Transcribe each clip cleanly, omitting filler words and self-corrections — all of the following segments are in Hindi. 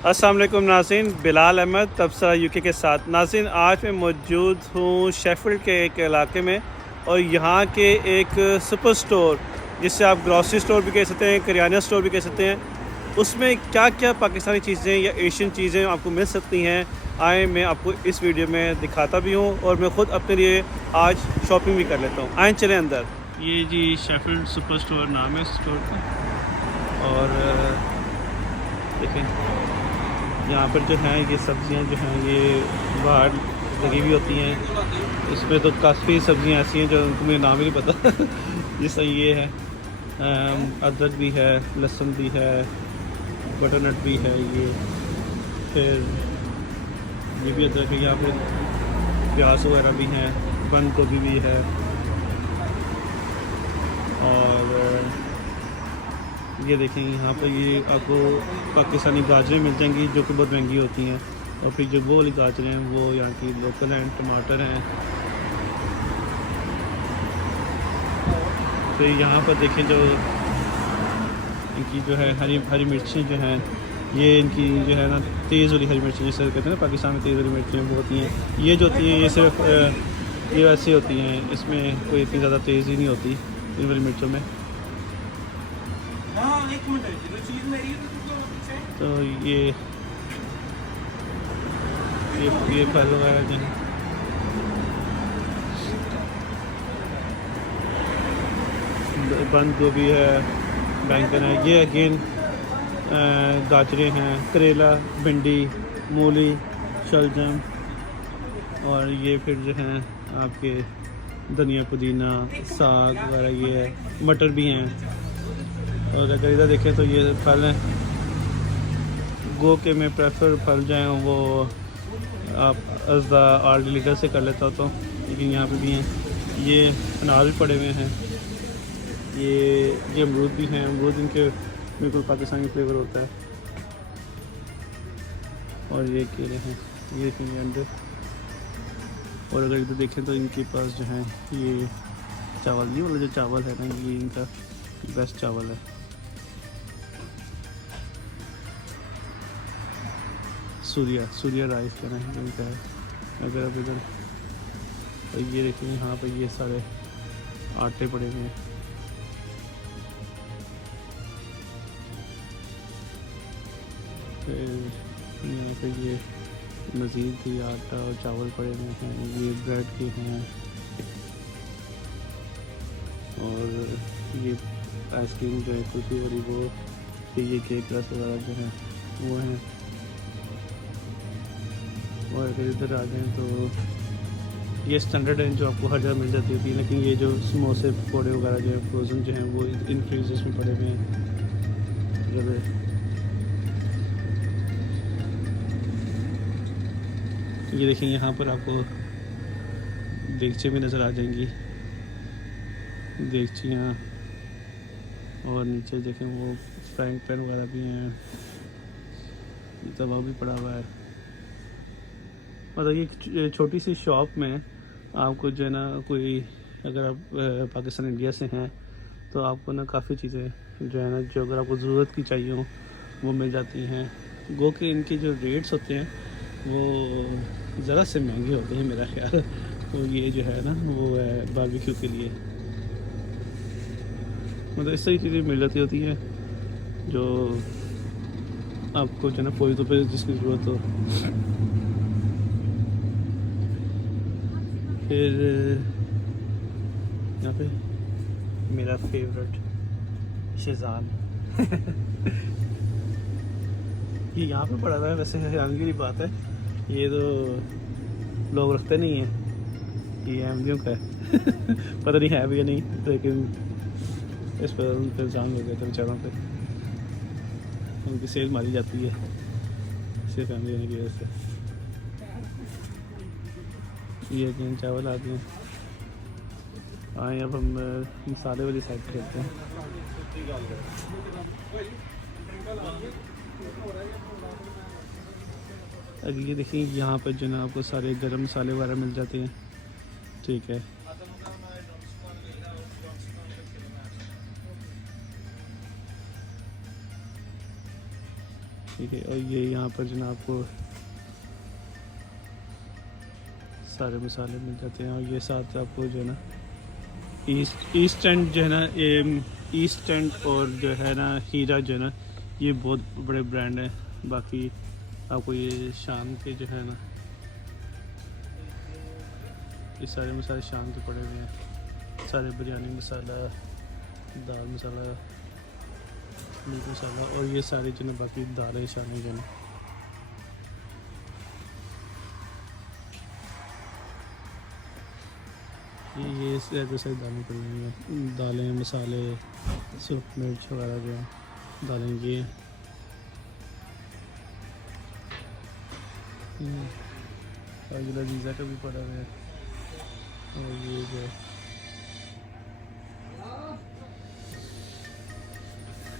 अस्सलाम वालेकुम नाज़रीन, बिलाल अहमद तबसरा यूके के साथ। नाज़रीन, आज मैं मौजूद हूँ शेफील्ड के एक इलाके में और यहाँ के एक सुपर स्टोर, जिससे आप ग्रॉसरी स्टोर भी कह सकते हैं, करियाना स्टोर भी कह सकते हैं, उसमें क्या क्या पाकिस्तानी चीज़ें या एशियन चीज़ें आपको मिल सकती हैं। आए मैं आपको इस वीडियो में दिखाता भी हूँ और मैं ख़ुद अपने लिए आज शॉपिंग भी कर लेता हूँ। आए चलें अंदर। ये जी शेफील्ड सुपर स्टोर नाम है स्टोर का। और देखें यहाँ पर जो हैं ये सब्ज़ियाँ जो हैं ये बाहर लगी हुई होती हैं। इसमें तो काफ़ी सब्ज़ियाँ ऐसी हैं जो उनको मुझे नाम ही नहीं पता जैसा ये है, अदरक भी है, लहसुन भी है, बटरनट भी है, ये फिर ये भी अदरक है। यहाँ पर प्याज वगैरह भी हैं, बंद गोभी भी है और ये देखें यहाँ पर ये आपको पाकिस्तानी गाजरें मिल जाएंगी जो कि बहुत महंगी होती हैं। और फिर जो वो वाली गाजरें हैं वो यहाँ की लोकल हैं। टमाटर हैं। तो यहाँ पर देखें जो इनकी जो है हरी मिर्चें जो हैं, ये इनकी जो है ना तेज़ वाली हरी मिर्चें, जैसे कहते हैं ना पाकिस्तान में तेज़ वाली मिर्चें वो होती हैं। ये जो होती हैं ये सिर्फ ये वैसी होती हैं, इसमें कोई इतनी ज़्यादा तेज़ ही नहीं होती इन वाली मिर्चों में। तो ये फल वगैरह जो है बंद गोभी है, बैंगन है, ये अगेन गाजरें हैं, करेला, भिंडी, मूली, शलजम और ये फिर जो है आपके धनिया पुदीना साग वगैरह, ये है मटर भी हैं। और अगर इधर देखें तो ये फल हैं गो के मैं प्रेफर फल जो हैं वो आप अज़दा आर्ट लीटर से कर लेता तो, लेकिन यहाँ पे भी हैं। ये अनार भी पड़े हुए हैं, ये अमरूद भी हैं। अमरूद इनके बिल्कुल पाकिस्तानी फ्लेवर होता है। और ये केले हैं, ये देखेंगे अंदर। और अगर इधर देखें तो इनके पास जो है ये चावल, ये वाला जो चावल है ना ये इनका बेस्ट चावल है। सूर्या राइस का है इनका है। अगर अब इधर तो ये देखें यहाँ पर ये सारे आटे पड़े हुए हैं। फिर यहाँ पे ये मज़ीद भी आटा और चावल पड़े हुए हैं, ये ब्रेड के हैं। और ये आइसक्रीम जो है कुल्फी वाली वो, फिर ये केक रस वगैरह जो है वो हैं। और अगर इधर आ जाएँ तो ये स्टैंडर्ड है जो आपको हर जगह मिल जाती होती है, लेकिन ये जो समोसे पकौड़े वगैरह जो है फ्रोज़न जो हैं वो इन फ्रीजर्स में पड़े हुए हैं। जब ये देखें यहाँ पर आपको देगचें भी नज़र आ जाएंगी, देगचियाँ। और नीचे देखें वो फ्राइंग पैन वगैरह भी हैं, तवा भी पड़ा हुआ है। मतलब ये छोटी सी शॉप में आपको जो है ना कोई, अगर आप पाकिस्तान इंडिया से हैं तो आपको ना काफ़ी चीज़ें जो है ना जो अगर आपको ज़रूरत की चाहिए हो वो मिल जाती हैं। गो के इनके जो रेट्स होते हैं वो ज़रा से महंगे होते हैं मेरा ख्याल। तो ये जो है ना वो है बारबेक्यू के लिए, मतलब इस तरह की चीज़ें मिल जाती होती हैं जो आपको जो है ना कोई तो पे जिसकी ज़रूरत हो। फिर यहाँ पे मेरा फेवरेट शेज़ान ये यहाँ पे पड़ा हुआ है। वैसे हैरानगी की बात है, ये तो लोग रखते नहीं हैं, ये अहमदियों का है पता नहीं है भी या नहीं, लेकिन इस पर उन पर इल्ज़ाम हो गया था बेचारों पे, उनकी सेल मारी जाती है सिर्फ अहमदी होने की वजह से। ये अगेन चावल आ गए। आए अब हम मसाले वाली साइड पर चलते हैं। अगर ये देखिए यहाँ पर जो ना आपको सारे गरम मसाले वगैरह मिल जाते हैं, ठीक है। ठीक है। और ये यहाँ पर जो ना आपको सारे मसाले मिल जाते हैं। और ये साथ आपको जो है ना ईस्ट एंड जो है ना, ये ईस्ट एंड और जो है ना हीरा जो है ना, ये बहुत बड़े ब्रांड हैं। बाकी आपको ये शाम के जो है ना, ये सारे मसाले शाम के पड़े हुए हैं। सारे बिरयानी मसाला, दाल मसाला, मीट मसाला, और ये सारे जो ना बाकी दालें शामी जो ना। ये ऐसे सारी दालें पड़ी हुई हैं, दालें मसाले सूप मिर्च वगैरह जो है दालें ये। और ये लजीजा का भी पड़ा हुआ है। और ये जो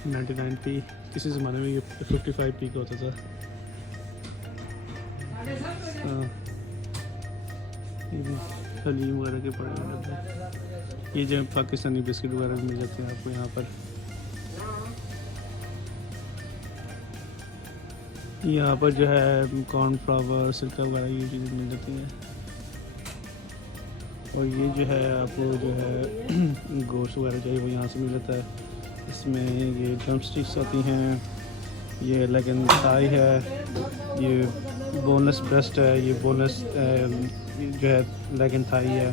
99p, किसी ज़माने में ये 55p का होता था। हाँ, ये भी हलीम वगैरह के पड़े हुए हैं। ये जो पाकिस्तानी बिस्किट वगैरह भी मिल जाते हैं आपको यहाँ पर। यहाँ पर जो है कॉर्नफ्लावर, सिरका वगैरह ये चीज़ें मिल जाती हैं। और ये जो है आपको जो है गोश्त वगैरह चाहिए वो यहाँ से मिल जाता है। इसमें ये ड्रम स्टिक्स आती हैं, ये लेगन थाई है, ये बोनलेस ब्रेस्ट है, ये बोनलेस जो है लेगन थाई है,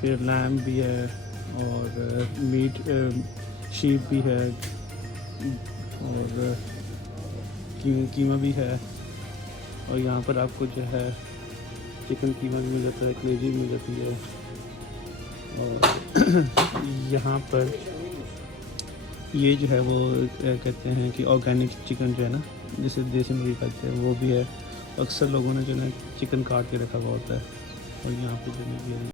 फिर लैम भी है, और मीट शीप भी है, और कीमा भी है। और यहाँ पर आपको जो है चिकन कीमा भी मिल जाता है, कलेजी भी मिल जाती है। और यहाँ पर ये जो है वो कहते हैं कि ऑर्गेनिक चिकन जो है ना, जिसे देसी मुर्गी कहते हैं, वो भी है। अक्सर लोगों ने जो है चिकन काट के रखा हुआ होता है। और यहाँ पे जो है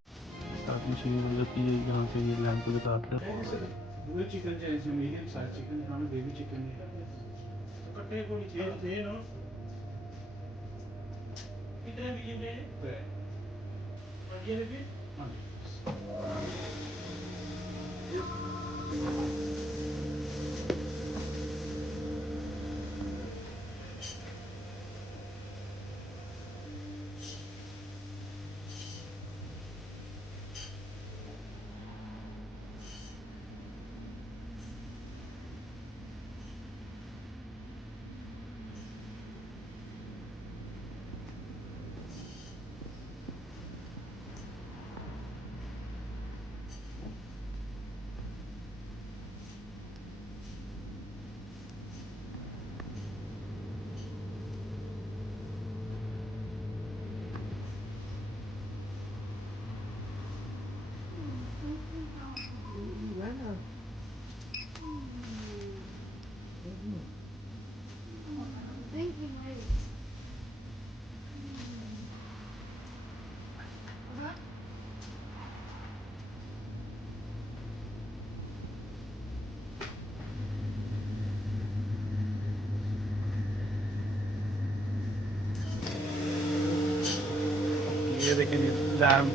काट मशीन मिल जाती है, यहाँ पे ये लैंप को काट कर चिकन चाहिए, मीडियम साइज चिकन, हमें बेबी चिकन कट्टे को चाहिए ना, कितने मीडियम चाहिए? ये भी हाँ। ये देखें लैम,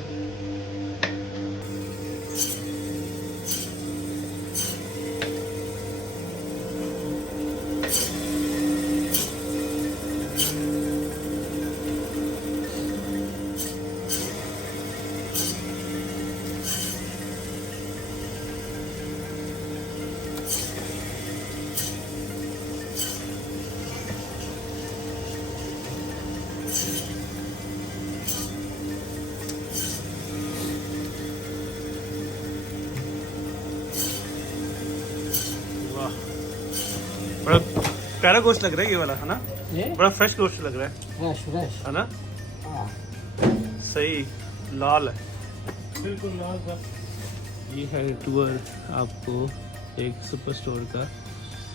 बड़ा प्यारा गोश्त लग रहा है ये वाला, है ना? बड़ा फ्रेश गोश्त लग रहा है, फ्रेश है ना? सही लाल है, बिल्कुल लाल था। ये है टूर आपको एक सुपर स्टोर का,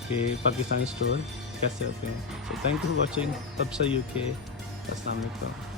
कि पाकिस्तानी स्टोर कैसे होते हैं। So thank you for watching. तब से यूके। अस्सलाम वालेकुम।